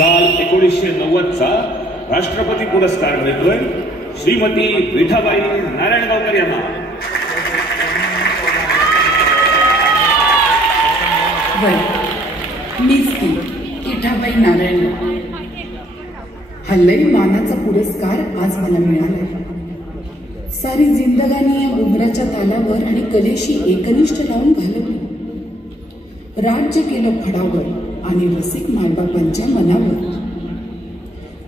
साल 1990चा राष्ट्रपती पुरस्कार मिळतोय श्रीमती विठाबाई नारायणगावकर यांना। मीच ती विठाबाई नारायणगाव। हा लई मानाचा पुरस्कार आज मला मिळाला। सारी जिंदगानी या उमराच्या तालावर आणि कलेशी एकनिष्ठ लावून घालवली। राज्य केलं फडावर आणि रसिक मायबापांच्या मनावर।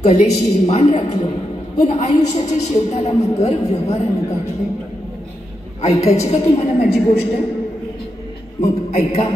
कलेशी मान राखलं पण आयुष्याच्या शेवटाला मगर व्यवहारानं गाठले। ऐकायची का तुम्हाला माझी गोष्ट? मग ऐका।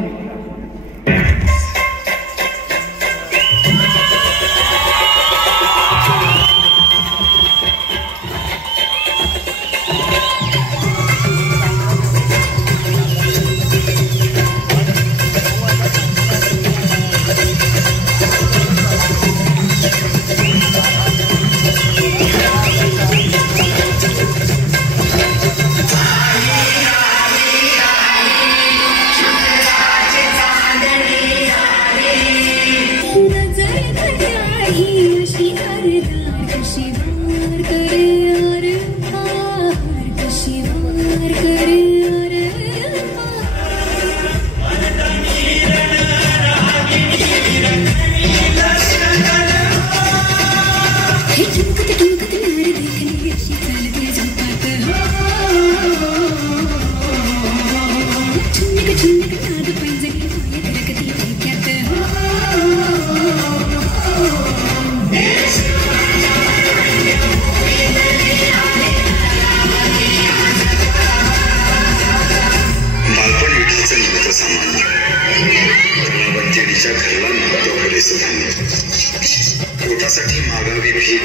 पोटासाठी मागावी भीक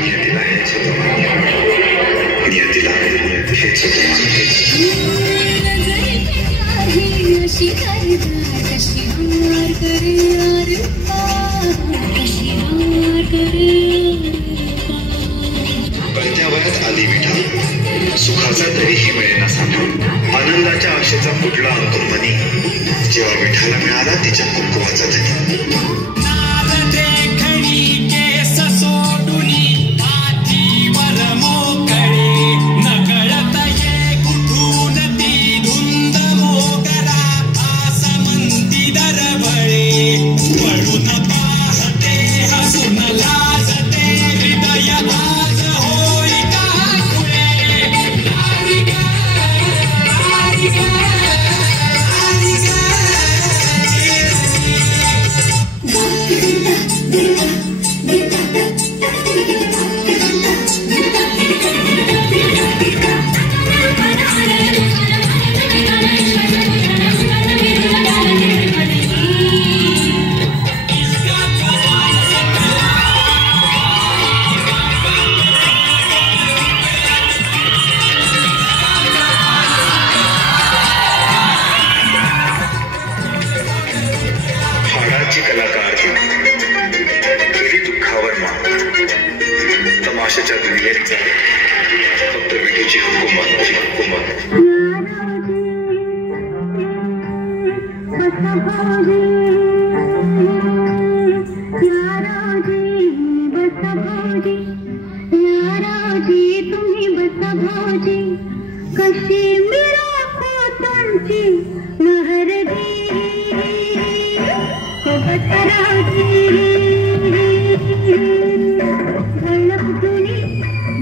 नियतीला हेच होतं। नियतीला हेच होतं। कळत्या वयात आली विठा, सुखाचा तरीही मिळेना साठा। आनंदाच्या आशेचा फुटला अंतर्मनी, जेव्हा विठाला मिळाला तिच्या कुंकुमाचा धनी। तमाशाच्या दुनियेत फक्त विठीची हुकूमत तुम्ही बसा भाऊजी, कशी मेरा खोतांची लहरदी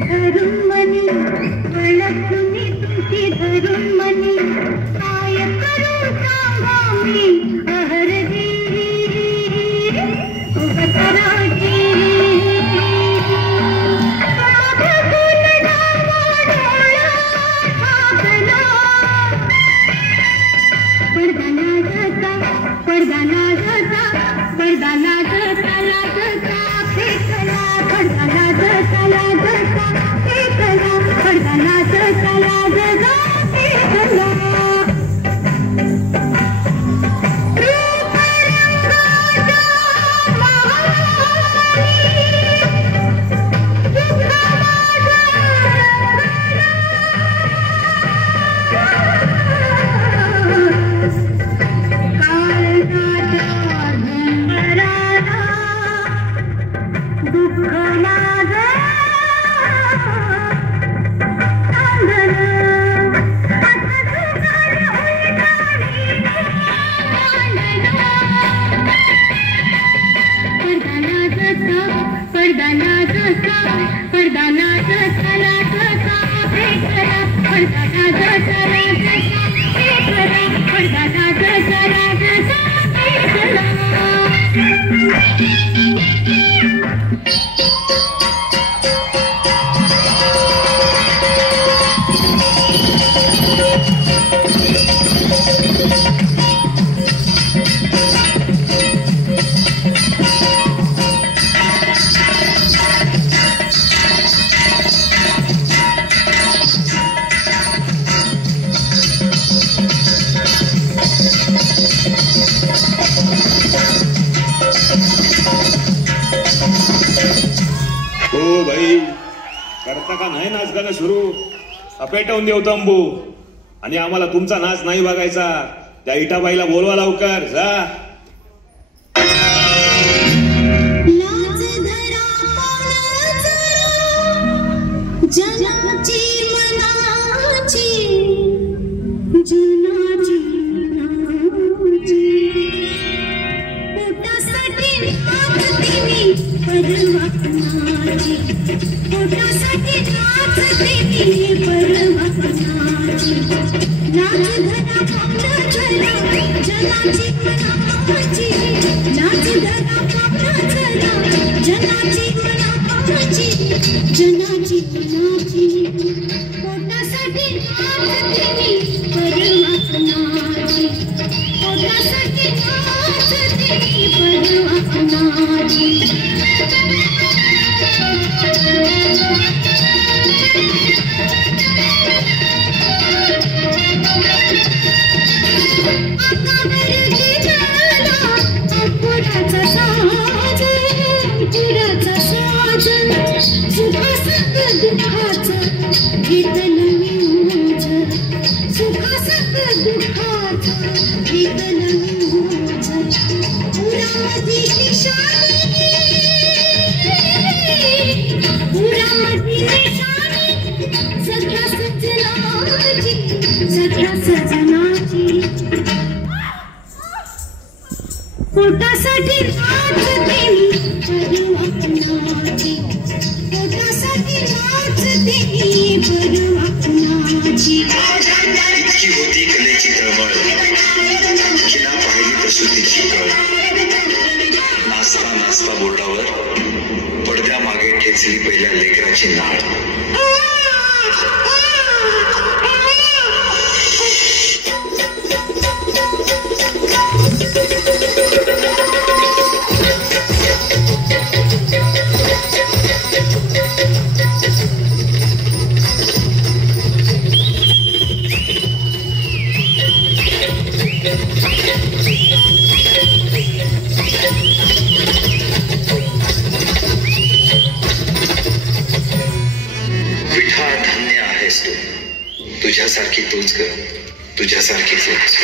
धरून मनी तुमची धरून मनी काय करू सांगा मी अहरदी भाई करता का नाही नाच गाणं सुरू पेटवून देऊ तंबू आणि आम्हाला तुमचा नाच नाही बघायचा. त्या इटाबाईला बोलवा लवकर जा. जनाची मनाची जुनाची पोटासाठी नाचते मी परवा कुणाची पोटासाठी नाचते मी परवा कुणाची नाच धरा पावला चला जनाची मनाची नाच धरा पावला चला जनाची मनाची जनाची मनाची पोटासाठी नाचते मी परवा कुणाची पोटासाठी नाचते मी परवा कुणाची पोटासाठी नाचते मी परवा कुणाची पोटासाठी नाचते मी परवा कुणाची इतकी होती कलेची तळमळ की ना पाहिली प्रसूतीची कळ. नाचता नाचता बोटावर पडद्यामागे ठेचली पहिल्या लेकराची नाळ. विठा धन्य आहेस तू, तुझ्यासारखी तूच ग, तुझ्यासारखी तूच.